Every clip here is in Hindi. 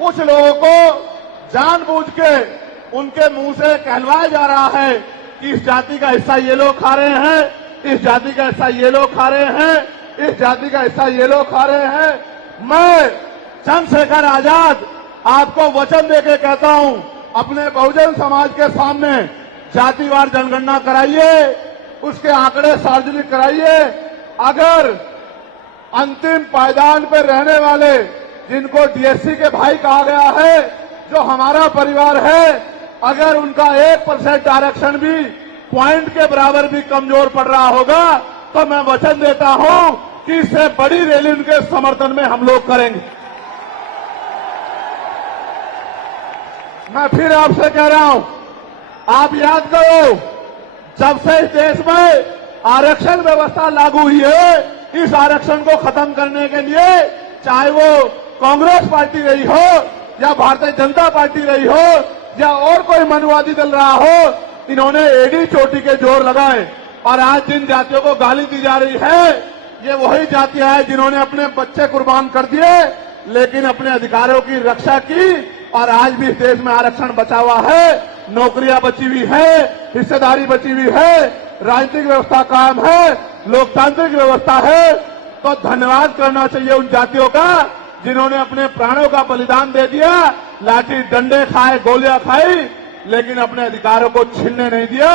कुछ लोगों को जानबूझ के उनके मुंह से कहलवाया जा रहा है कि इस जाति का हिस्सा ये लोग खा रहे हैं, इस जाति का हिस्सा ये लोग खा रहे हैं, इस जाति का हिस्सा ये लोग खा रहे हैं। मैं चंद्रशेखर आजाद आपको वचन देके कहता हूं, अपने बहुजन समाज के सामने जातिवार जनगणना कराइए, उसके आंकड़े सार्वजनिक कराइए। अगर अंतिम पायदान पर रहने वाले जिनको डीएससी के भाई कहा गया है, जो हमारा परिवार है, अगर उनका 1% आरक्षण भी पॉइंट के बराबर भी कमजोर पड़ रहा होगा तो मैं वचन देता हूं कि इससे बड़ी रैली उनके समर्थन में हम लोग करेंगे। मैं फिर आपसे कह रहा हूं, आप याद करो, जब से इस देश में आरक्षण व्यवस्था लागू हुई है, इस आरक्षण को खत्म करने के लिए चाहे वो कांग्रेस पार्टी रही हो या भारतीय जनता पार्टी रही हो या और कोई मनुवादी दल रहा हो, इन्होंने एडी चोटी के जोर लगाए। और आज जिन जातियों को गाली दी जा रही है, ये वही जातियां हैं जिन्होंने अपने बच्चे कुर्बान कर दिए लेकिन अपने अधिकारों की रक्षा की, और आज भी इस देश में आरक्षण बचा हुआ है, नौकरियां बची हुई है, हिस्सेदारी बची हुई है, राजनीतिक व्यवस्था कायम है, लोकतांत्रिक व्यवस्था है। तो धन्यवाद करना चाहिए उन जातियों का जिन्होंने अपने प्राणों का बलिदान दे दिया, लाठी डंडे खाए, गोलियां खाई, लेकिन अपने अधिकारों को छीनने नहीं दिया।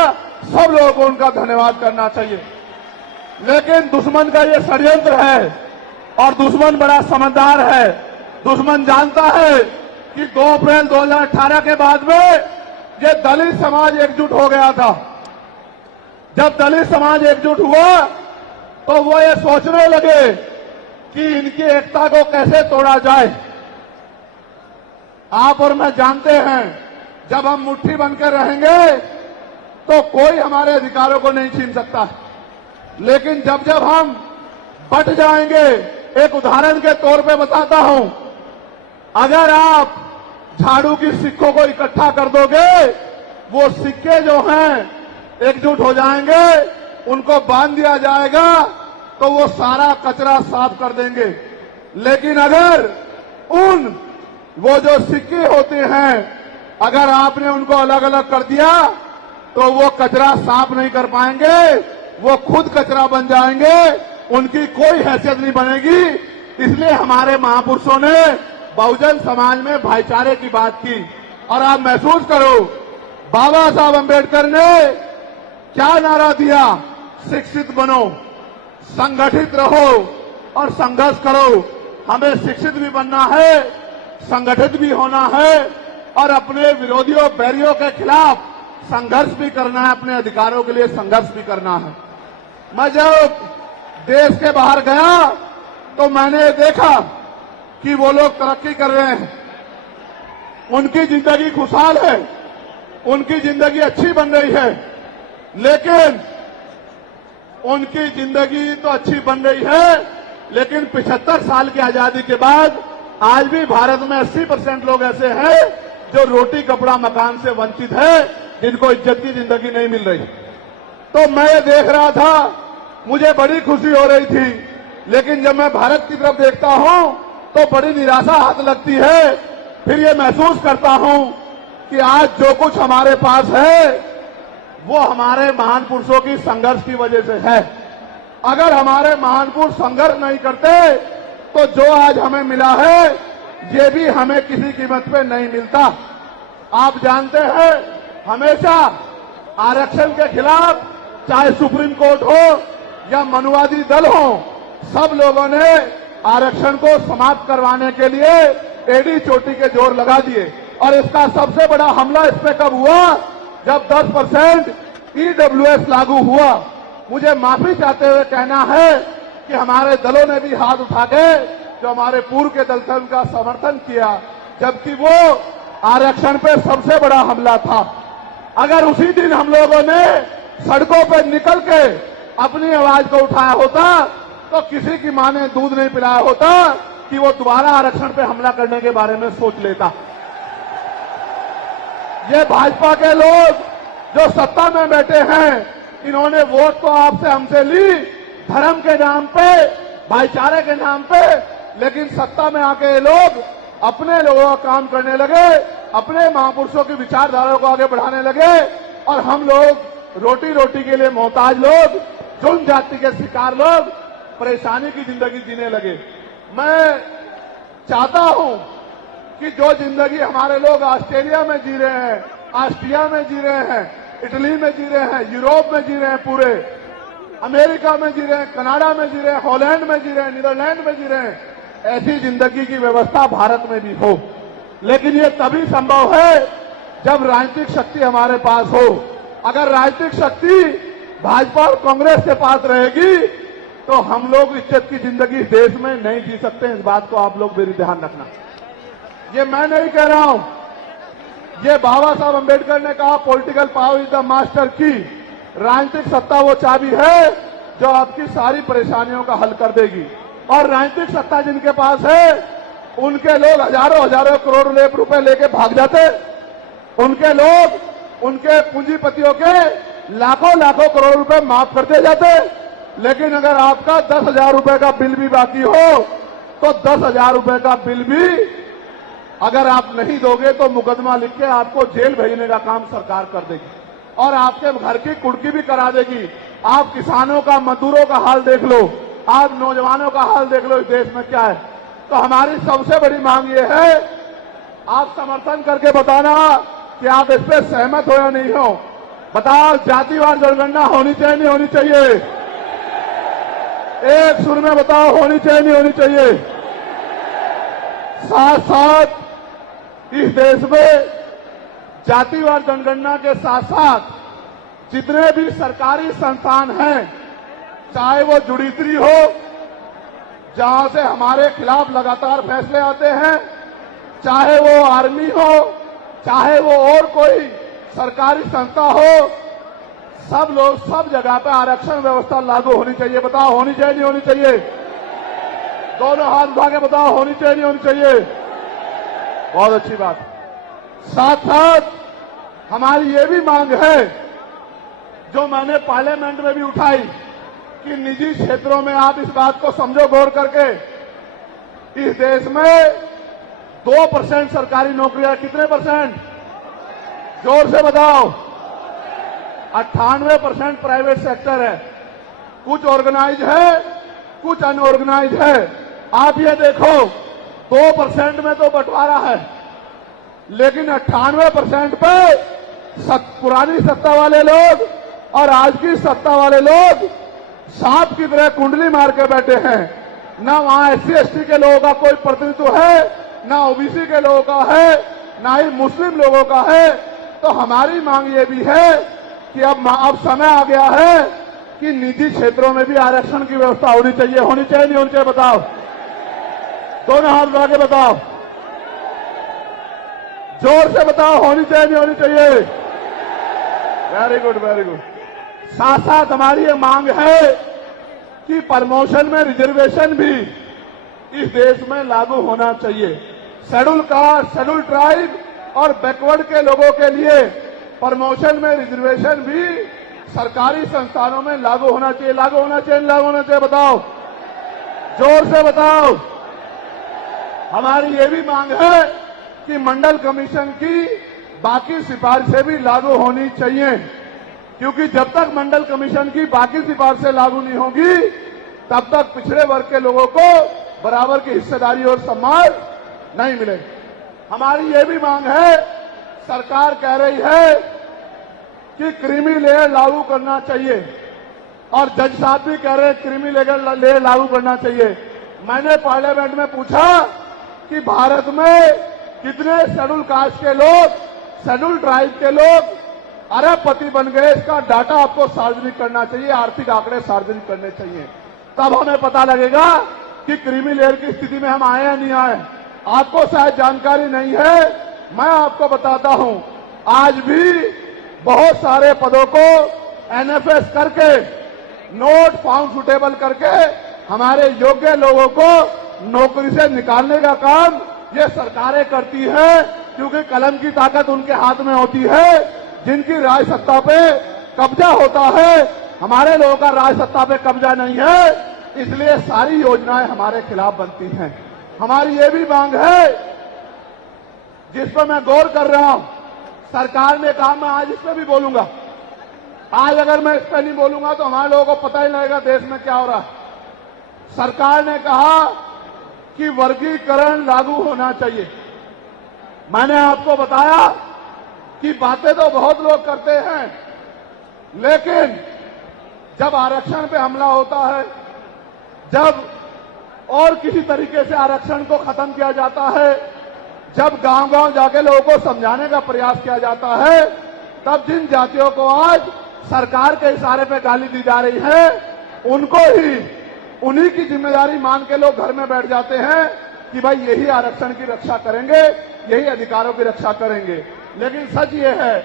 सब लोगों को उनका धन्यवाद करना चाहिए। लेकिन दुश्मन का ये षड्यंत्र है और दुश्मन बड़ा समझदार है। दुश्मन जानता है कि 2 अप्रैल 2018 के बाद में ये दलित समाज एकजुट हो गया था। जब दलित समाज एकजुट हुआ तो वो ये सोचने लगे कि इनकी एकता को कैसे तोड़ा जाए। आप और मैं जानते हैं, जब हम मुट्ठी बनकर रहेंगे तो कोई हमारे अधिकारों को नहीं छीन सकता, लेकिन जब जब हम बट जाएंगे, एक उदाहरण के तौर पे बताता हूं, अगर आप झाड़ू की सिक्कों को इकट्ठा कर दोगे, वो सिक्के जो हैं एकजुट हो जाएंगे, उनको बांध दिया जाएगा तो वो सारा कचरा साफ कर देंगे। लेकिन अगर वो जो सिक्के होते हैं, अगर आपने उनको अलग अलग कर दिया तो वो कचरा साफ नहीं कर पाएंगे, वो खुद कचरा बन जाएंगे, उनकी कोई हैसियत नहीं बनेगी। इसलिए हमारे महापुरुषों ने बहुजन समाज में भाईचारे की बात की। और आप महसूस करो, बाबा साहब अम्बेडकर ने क्या नारा दिया? शिक्षित बनो, संगठित रहो और संघर्ष करो। हमें शिक्षित भी बनना है, संगठित भी होना है और अपने विरोधियों बैरियों के खिलाफ संघर्ष भी करना है, अपने अधिकारों के लिए संघर्ष भी करना है। मैं जब देश के बाहर गया तो मैंने देखा कि वो लोग तरक्की कर रहे हैं, उनकी जिंदगी खुशहाल है, उनकी जिंदगी अच्छी बन रही है। लेकिन उनकी जिंदगी तो अच्छी बन रही है, लेकिन 75 साल की आजादी के बाद आज भी भारत में 80% लोग ऐसे हैं जो रोटी कपड़ा मकान से वंचित है, जिनको इज्जत की जिंदगी नहीं मिल रही। तो मैं ये देख रहा था, मुझे बड़ी खुशी हो रही थी, लेकिन जब मैं भारत की तरफ देखता हूं तो बड़ी निराशा हाथ लगती है। फिर ये महसूस करता हूं कि आज जो कुछ हमारे पास है वो हमारे महान पुरुषों की संघर्ष की वजह से है। अगर हमारे महान पुरुष संघर्ष नहीं करते तो जो आज हमें मिला है ये भी हमें किसी कीमत पे नहीं मिलता। आप जानते हैं, हमेशा आरक्षण के खिलाफ चाहे सुप्रीम कोर्ट हो या मनुवादी दल हो, सब लोगों ने आरक्षण को समाप्त करवाने के लिए एडी चोटी के जोर लगा दिए। और इसका सबसे बड़ा हमला इस पे कब हुआ? जब 10% ईडब्ल्यूएस लागू हुआ। मुझे माफी चाहते हुए कहना है कि हमारे दलों ने भी हाथ उठा के, जो हमारे पूर्व के दल थे, उनका समर्थन किया, जबकि वो आरक्षण पे सबसे बड़ा हमला था। अगर उसी दिन हम लोगों ने सड़कों पर निकल के अपनी आवाज को उठाया होता तो किसी की मां ने दूध नहीं पिलाया होता कि वो दोबारा आरक्षण पे हमला करने के बारे में सोच लेता। ये भाजपा के लोग जो सत्ता में बैठे हैं, इन्होंने वोट तो आपसे हमसे ली धर्म के नाम पे, भाईचारे के नाम पे, लेकिन सत्ता में आके ये लोग अपने लोगों का काम करने लगे, अपने महापुरुषों की विचारधारा को आगे बढ़ाने लगे और हम लोग रोटी रोटी के लिए मोहताज लोग, जुल्म जाति के शिकार लोग परेशानी की जिंदगी जीने लगे। मैं चाहता हूं कि जो जिंदगी हमारे लोग ऑस्ट्रेलिया में जी रहे हैं, ऑस्ट्रिया में जी रहे हैं, इटली में जी रहे हैं, यूरोप में जी रहे हैं, पूरे अमेरिका में जी रहे हैं, कनाडा में जी रहे हैं, हॉलैंड में जी रहे हैं, नीदरलैंड में जी रहे हैं, ऐसी जिंदगी की व्यवस्था भारत में भी हो। लेकिन ये तभी संभव है जब राजनीतिक शक्ति हमारे पास हो। अगर राजनीतिक शक्ति भाजपा और कांग्रेस के पास रहेगी तो हम लोग इज्जत की जिंदगी इस देश में नहीं जी सकते। इस बात को आप लोग मेरी ध्यान रखना। ये मैं नहीं कह रहा हूं, ये बाबा साहब अंबेडकर ने कहा, political power is the master की। राजनीतिक सत्ता वो चाबी है जो आपकी सारी परेशानियों का हल कर देगी। और राजनीतिक सत्ता जिनके पास है उनके लोग हजारों हजारों करोड़ रुपए लेके भाग जाते, उनके लोग उनके पूंजीपतियों के लाखों लाखों करोड़ रुपए माफ करते जाते। लेकिन अगर आपका 10,000 रुपए का बिल भी बाकी हो तो 10,000 रुपए का बिल भी अगर आप नहीं दोगे तो मुकदमा लिख के आपको जेल भेजने का काम सरकार कर देगी और आपके घर की कुर्की भी करा देगी। आप किसानों का, मजदूरों का हाल देख लो, आप नौजवानों का हाल देख लो, इस देश में क्या है। तो हमारी सबसे बड़ी मांग ये है, आप समर्थन करके बताना कि आप इस पर सहमत हो या नहीं हो। बताओ, जातिवार जनगणना होनी चाहिए नहीं होनी चाहिए? एक सुर में बताओ, होनी चाहिए नहीं होनी चाहिए? साथ साथ इस देश में जातिवार जनगणना के साथ साथ जितने भी सरकारी संस्थान हैं, चाहे वो जुडिशरी हो जहां से हमारे खिलाफ लगातार फैसले आते हैं, चाहे वो आर्मी हो, चाहे वो और कोई सरकारी संस्था हो, सब लोग सब जगह पे आरक्षण व्यवस्था लागू होनी चाहिए। बताओ, होनी चाहिए नहीं होनी चाहिए? दोनों हाथ उठा के बताओ, होनी चाहिए नहीं होनी चाहिए? बहुत अच्छी बात। साथ साथ हमारी ये भी मांग है जो मैंने पार्लियामेंट में भी उठाई कि निजी क्षेत्रों में आप इस बात को समझो गौर करके, इस देश में 2% सरकारी नौकरियां, कितने परसेंट? जोर से बताओ। 98% प्राइवेट सेक्टर है। कुछ ऑर्गेनाइज है, कुछ अनऑर्गेनाइज है। आप ये देखो, 2% में तो बंटवारा है, लेकिन 98% पे पुरानी सत्ता वाले लोग और आज की सत्ता वाले लोग सांप की तरह कुंडली मार के बैठे हैं। ना वहां SC/ST के लोगों का कोई प्रतिनिधित्व है, ना OBC के लोगों का है, ना ही मुस्लिम लोगों का है। तो हमारी मांग ये भी है कि अब समय आ गया है कि निजी क्षेत्रों में भी आरक्षण की व्यवस्था होनी चाहिए। होनी चाहिए नहीं होनी चाहिए? बताओ, दोनों हाथ बढ़ा के बताओ, जोर से बताओ, होनी चाहिए नहीं होनी चाहिए? Very good, very good. साथ साथ हमारी ये मांग है कि प्रमोशन में रिजर्वेशन भी इस देश में लागू होना चाहिए। शेड्यूल कास्ट, शेड्यूल ट्राइब और बैकवर्ड के लोगों के लिए प्रमोशन में रिजर्वेशन भी सरकारी संस्थानों में लागू होना चाहिए। लागू होना चाहिए, लागू होना चाहिए? बताओ, जोर से बताओ। हमारी ये भी मांग है कि मंडल कमीशन की बाकी सिफारिशें भी लागू होनी चाहिए, क्योंकि जब तक मंडल कमीशन की बाकी सिफारिशें लागू नहीं होगी तब तक पिछड़े वर्ग के लोगों को बराबर की हिस्सेदारी और सम्मान नहीं मिलेगा। हमारी ये भी मांग है, सरकार कह रही है कि क्रीमी लेयर लागू करना चाहिए और जज साहब भी कह रहे हैं क्रीमी लेयर लागू करना चाहिए। मैंने पार्लियामेंट में पूछा कि भारत में कितने शेड्यूल कास्ट के लोग, शेड्यूल ट्राइब के लोग अरबपति बन गए, इसका डाटा आपको सार्वजनिक करना चाहिए, आर्थिक आंकड़े सार्वजनिक करने चाहिए। तब हमें पता लगेगा कि क्रीमी लेयर की स्थिति में हम आए या नहीं आए। आपको शायद जानकारी नहीं है, मैं आपको बताता हूं, आज भी बहुत सारे पदों को NFS करके, नोट फाउंड सुटेबल करके हमारे योग्य लोगों को नौकरी से निकालने का काम ये सरकारें करती है, क्योंकि कलम की ताकत उनके हाथ में होती है। जिनकी राज सत्ता पे कब्जा होता है, हमारे लोगों का राज सत्ता पे कब्जा नहीं है, इसलिए सारी योजनाएं हमारे खिलाफ बनती हैं। हमारी ये भी मांग है जिस पर मैं गौर कर रहा हूं, सरकार ने कहा, मैं आज इस पर भी बोलूंगा। आज अगर मैं इस पर नहीं बोलूंगा तो हमारे लोगों को पता ही नहीं लगेगा देश में क्या हो रहा है। सरकार ने कहा कि वर्गीकरण लागू होना चाहिए। मैंने आपको बताया कि बातें तो बहुत लोग करते हैं, लेकिन जब आरक्षण पे हमला होता है, जब और किसी तरीके से आरक्षण को खत्म किया जाता है, जब गांव-गांव जाके लोगों को समझाने का प्रयास किया जाता है, तब जिन जातियों को आज सरकार के इशारे पे गाली दी जा रही है, उनको ही उन्हीं की जिम्मेदारी मान के लोग घर में बैठ जाते हैं कि भाई यही आरक्षण की रक्षा करेंगे, यही अधिकारों की रक्षा करेंगे। लेकिन सच ये है,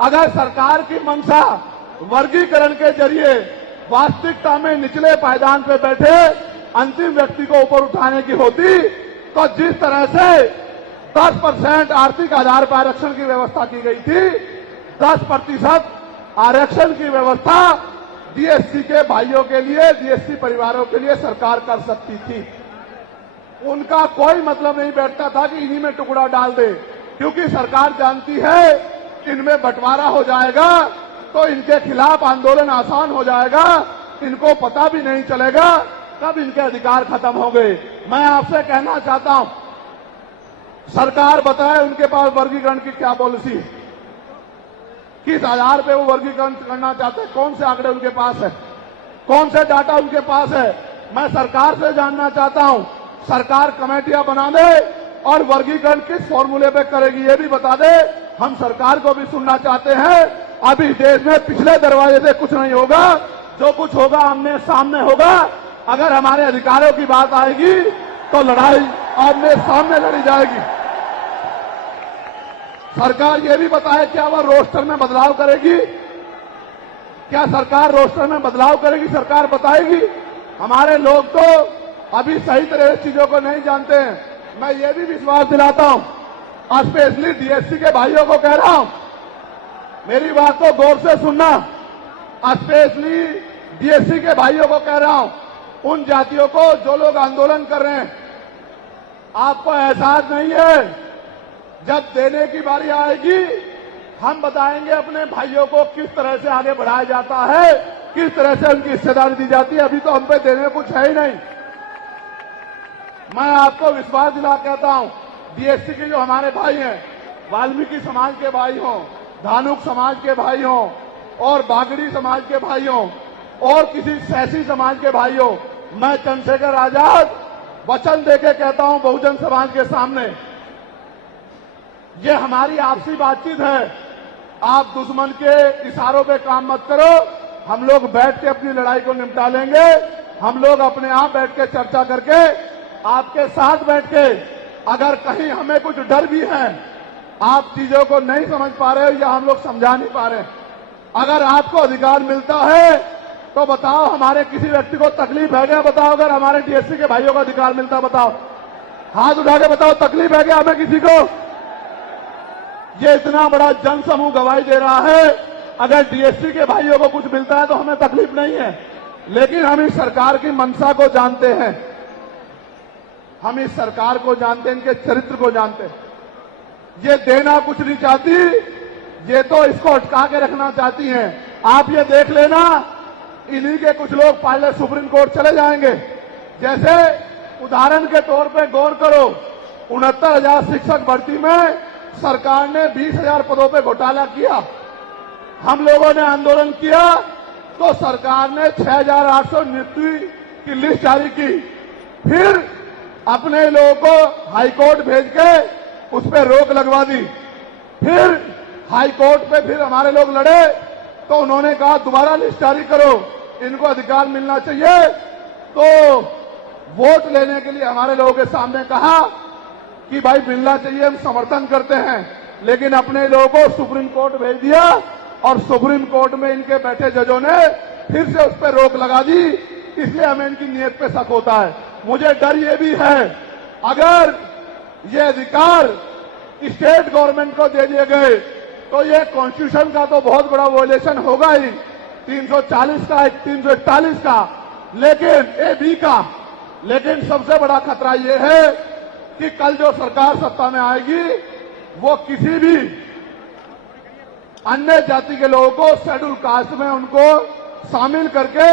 अगर सरकार की मंशा वर्गीकरण के जरिए वास्तविकता में निचले पायदान पे बैठे अंतिम व्यक्ति को ऊपर उठाने की होती, तो जिस तरह से 10% आर्थिक आधार पर आरक्षण की व्यवस्था की गई थी, 10% आरक्षण की व्यवस्था डीएससी के भाइयों के लिए, डीएससी परिवारों के लिए सरकार कर सकती थी। उनका कोई मतलब नहीं बैठता था कि इन्हीं में टुकड़ा डाल दे, क्योंकि सरकार जानती है इनमें बंटवारा हो जाएगा तो इनके खिलाफ आंदोलन आसान हो जाएगा, इनको पता भी नहीं चलेगा कब इनके अधिकार खत्म हो गए। मैं आपसे कहना चाहता हूं, सरकार बताए उनके पास वर्गीकरण की क्या पॉलिसी है, किस आधार पे वो वर्गीकरण करना चाहते हैं, कौन से आंकड़े उनके पास है, कौन से डाटा उनके पास है। मैं सरकार से जानना चाहता हूं, सरकार कमेटियां बना दे और वर्गीकरण किस फॉर्मूले पे करेगी ये भी बता दे। हम सरकार को भी सुनना चाहते हैं। अभी देश में पिछले दरवाजे से कुछ नहीं होगा, जो कुछ होगा आमने सामने होगा। अगर हमारे अधिकारों की बात आएगी तो लड़ाई आमने सामने लड़ी जाएगी। सरकार ये भी बताए क्या वह रोस्टर में बदलाव करेगी, क्या सरकार रोस्टर में बदलाव करेगी, सरकार बताएगी। हमारे लोग तो अभी सही तरह से चीजों को नहीं जानते हैं। मैं ये भी विश्वास दिलाता हूं, स्पेशली डीएससी के भाइयों को कह रहा हूं, मेरी बात को गौर से सुनना। स्पेशली डीएससी के भाइयों को कह रहा हूं, उन जातियों को जो लोग आंदोलन कर रहे हैं, आपको एहसास नहीं है, जब देने की बारी आएगी हम बताएंगे अपने भाइयों को किस तरह से आगे बढ़ाया जाता है, किस तरह से उनकी हिस्सेदारी दी जाती है। अभी तो हम पे देने कुछ है ही नहीं। मैं आपको विश्वास दिला कहता हूं, डीएससी के जो हमारे भाई हैं, वाल्मीकि समाज के भाई हों, धानुक समाज के भाई हों और बागड़ी समाज के भाई हों और किसी सैसी समाज के भाई हों, मैं चंद्रशेखर आजाद वचन देके कहता हूं बहुजन समाज के सामने, ये हमारी आपसी बातचीत है। आप दुश्मन के इशारों पे काम मत करो, हम लोग बैठ के अपनी लड़ाई को निपटा लेंगे। हम लोग अपने आप बैठ के चर्चा करके आपके साथ बैठ के, अगर कहीं हमें कुछ डर भी है, आप चीजों को नहीं समझ पा रहे हो या हम लोग समझा नहीं पा रहे, अगर आपको अधिकार मिलता है तो बताओ, हमारे किसी व्यक्ति को तकलीफ है क्या? बताओ, अगर हमारे डीएससी के भाइयों को अधिकार मिलता बताओ, हाथ उठा के बताओ, तकलीफ है क्या हमें किसी को? ये इतना बड़ा जन समूह गवाही दे रहा है, अगर डीएससी के भाइयों को कुछ मिलता है तो हमें तकलीफ नहीं है। लेकिन हम इस सरकार की मंशा को जानते हैं, हम इस सरकार को जानते हैं, इनके चरित्र को जानते हैं। ये देना कुछ नहीं चाहती, ये तो इसको अटका के रखना चाहती हैं। आप ये देख लेना, इन्हीं के कुछ लोग पहले सुप्रीम कोर्ट चले जाएंगे। जैसे उदाहरण के तौर पे गौर करो, 69,000 शिक्षक भर्ती में सरकार ने 20,000 पदों पे घोटाला किया। हम लोगों ने आंदोलन किया तो सरकार ने 6,800 नियुक्ति की लिस्ट जारी की। फिर अपने लोगों को हाईकोर्ट भेज के उस पर रोक लगवा दी। फिर हाईकोर्ट पे फिर हमारे लोग लड़े तो उन्होंने कहा दोबारा लिस्ट जारी करो, इनको अधिकार मिलना चाहिए। तो वोट लेने के लिए हमारे लोगों के सामने कहा कि भाई मिलना चाहिए, हम समर्थन करते हैं। लेकिन अपने लोगों को सुप्रीम कोर्ट भेज दिया और सुप्रीम कोर्ट में इनके बैठे जजों ने फिर से उस पर रोक लगा दी। इसलिए हमें इनकी नीयत पे शक होता है। मुझे डर ये भी है, अगर ये अधिकार स्टेट गवर्नमेंट को दे दिए गए तो ये कॉन्स्टिट्यूशन का तो बहुत बड़ा वॉयलेशन होगा ही, 340 का, 341 का, लेकिन AB का। लेकिन सबसे बड़ा खतरा ये है कि कल जो सरकार सत्ता में आएगी वो किसी भी अन्य जाति के लोगों को शेड्यूल कास्ट में उनको शामिल करके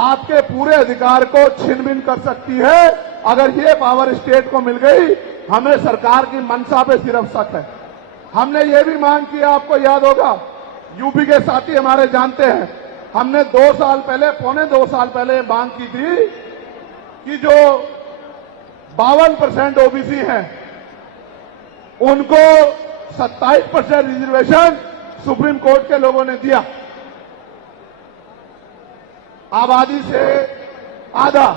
आपके पूरे अधिकार को छीन बीन कर सकती है। अगर ये पावर स्टेट को मिल गई, हमें सरकार की मंशा पे सिर्फ शक है। हमने ये भी मांग किया, आपको याद होगा, यूपी के साथी हमारे जानते हैं, हमने 2 साल पहले, पौने 2 साल पहले मांग की थी कि जो 52% ओबीसी हैं उनको 27% रिजर्वेशन सुप्रीम कोर्ट के लोगों ने दिया। आबादी से आधा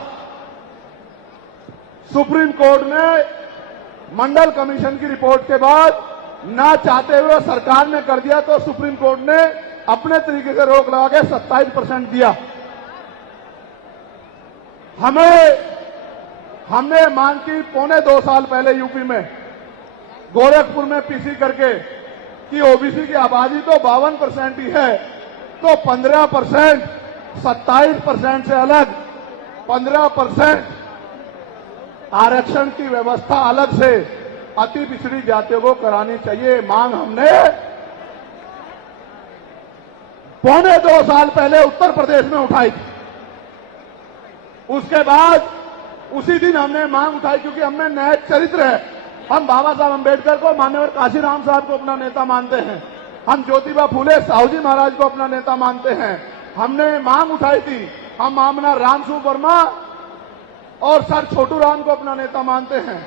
सुप्रीम कोर्ट ने मंडल कमीशन की रिपोर्ट के बाद ना चाहते हुए सरकार ने कर दिया, तो सुप्रीम कोर्ट ने अपने तरीके से रोक लगा के 27% दिया। हमने मांग की पौने 2 साल पहले यूपी में गोरखपुर में पीसी करके कि ओबीसी की आबादी तो 52% ही है, तो 15%, 27% से अलग 15% आरक्षण की व्यवस्था अलग से अति पिछड़ी जातियों को करानी चाहिए। मांग हमने पौने 2 साल पहले उत्तर प्रदेश में उठाई थी। उसके बाद उसी दिन हमने मांग उठाई, क्योंकि हमें नैतिक चरित्र है। हम बाबा साहब अम्बेडकर को, माननीय काशीराम साहब को अपना नेता मानते हैं। हम ज्योतिबा फूले साहू जी महाराज को अपना नेता मानते हैं। हमने मांग उठाई थी, हम मामला रामसू वर्मा और सर छोटू राम को अपना नेता मानते हैं।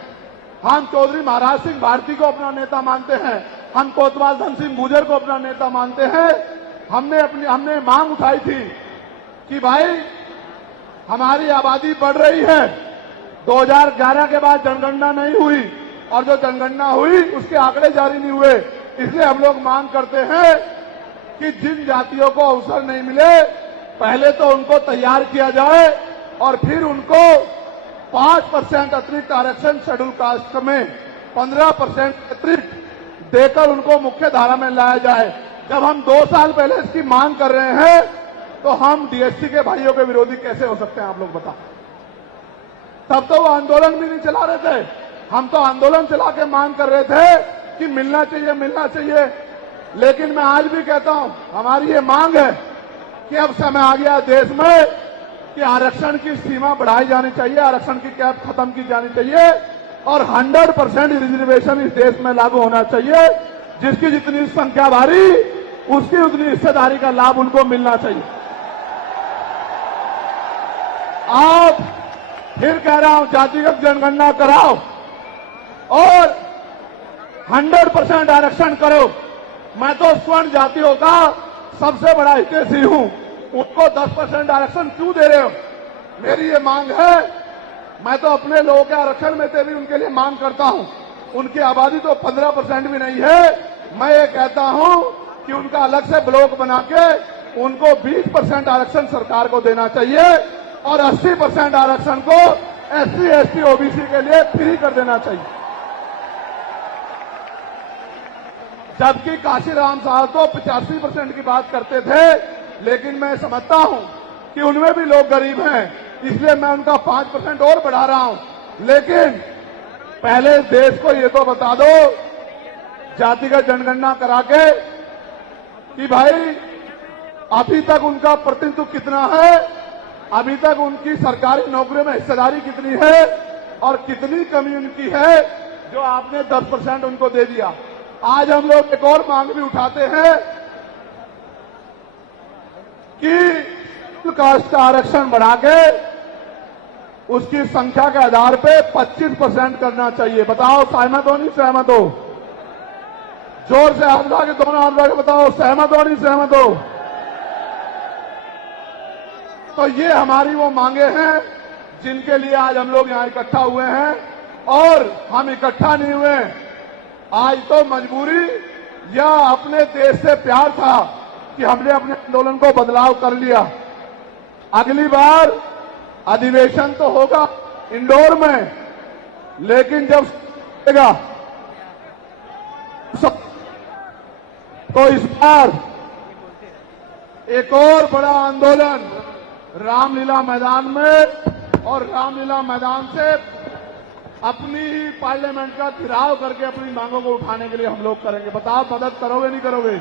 हम चौधरी महाराज सिंह भारती को अपना नेता मानते हैं। हम कोतवाल धन सिंह गुर्जर को अपना नेता मानते हैं। हमने मांग उठाई थी कि भाई हमारी आबादी बढ़ रही है। 2011 के बाद जनगणना नहीं हुई, और जो जनगणना हुई उसके आंकड़े जारी नहीं हुए। इसलिए हम लोग मांग करते हैं कि जिन जातियों को अवसर नहीं मिले, पहले तो उनको तैयार किया जाए और फिर उनको 5% अतिरिक्त आरक्षण शेड्यूल कास्ट में 15% अतिरिक्त देकर उनको मुख्य धारा में लाया जाए। जब हम 2 साल पहले इसकी मांग कर रहे हैं, तो हम डीएससी के भाइयों के विरोधी कैसे हो सकते हैं, आप लोग बताओ। तब तो वो आंदोलन भी नहीं चला रहे थे। हम तो आंदोलन चला के मांग कर रहे थे कि मिलना चाहिए, मिलना चाहिए। लेकिन मैं आज भी कहता हूं, हमारी ये मांग है कि अब समय आ गया देश में कि आरक्षण की सीमा बढ़ाई जानी चाहिए, आरक्षण की कैप खत्म की जानी चाहिए और 100% रिजर्वेशन इस देश में लागू होना चाहिए। जिसकी जितनी संख्या भारी, उसकी उतनी हिस्सेदारी का लाभ उनको मिलना चाहिए। आप फिर कह रहा हूं, जातिगत जनगणना कराओ और 100% आरक्षण करो। मैं तो स्वर्ण जातियों का सबसे बड़ा हितैषी हूं, उनको 10% आरक्षण क्यों दे रहे हो? मेरी ये मांग है। मैं तो अपने लोगों के आरक्षण में से भी उनके लिए मांग करता हूं। उनकी आबादी तो 15% भी नहीं है। मैं ये कहता हूं कि उनका अलग से ब्लॉक बना के उनको 20% आरक्षण सरकार को देना चाहिए और 80% आरक्षण को एससी, एसटी, ओबीसी के लिए फ्री कर देना चाहिए। जबकि काशीराम साहब तो 85% की बात करते थे, लेकिन मैं समझता हूं कि उनमें भी लोग गरीब हैं, इसलिए मैं उनका 5% और बढ़ा रहा हूं। लेकिन पहले देश को ये तो बता दो, जातिगत जनगणना करा के, कि भाई अभी तक उनका प्रतिनिधित्व कितना है, अभी तक उनकी सरकारी नौकरियों में हिस्सेदारी कितनी है और कितनी कमी उनकी है जो आपने 10% उनको दे दिया। आज हम लोग एक और मांग भी उठाते हैं कि कास्ट का आरक्षण बढ़ा के उसकी संख्या के आधार पे 25% करना चाहिए। बताओ सहमत हो नहीं सहमत हो? जोर से हाथ उठा के, दोनों हाथ उठा के बताओ सहमत हो नहीं सहमत हो? तो ये हमारी वो मांगे हैं जिनके लिए आज हम लोग यहां इकट्ठा हुए हैं। और हम इकट्ठा नहीं हुए आज तो मजबूरी या अपने देश से प्यार था कि हमने अपने आंदोलन को बदलाव कर लिया। अगली बार अधिवेशन तो होगा इंदौर में, लेकिन जब तो इस बार एक और बड़ा आंदोलन रामलीला मैदान में, और रामलीला मैदान से अपनी ही पार्लियामेंट का घेराव करके अपनी मांगों को उठाने के लिए हम लोग करेंगे। बताओ मदद करोगे नहीं करोगे?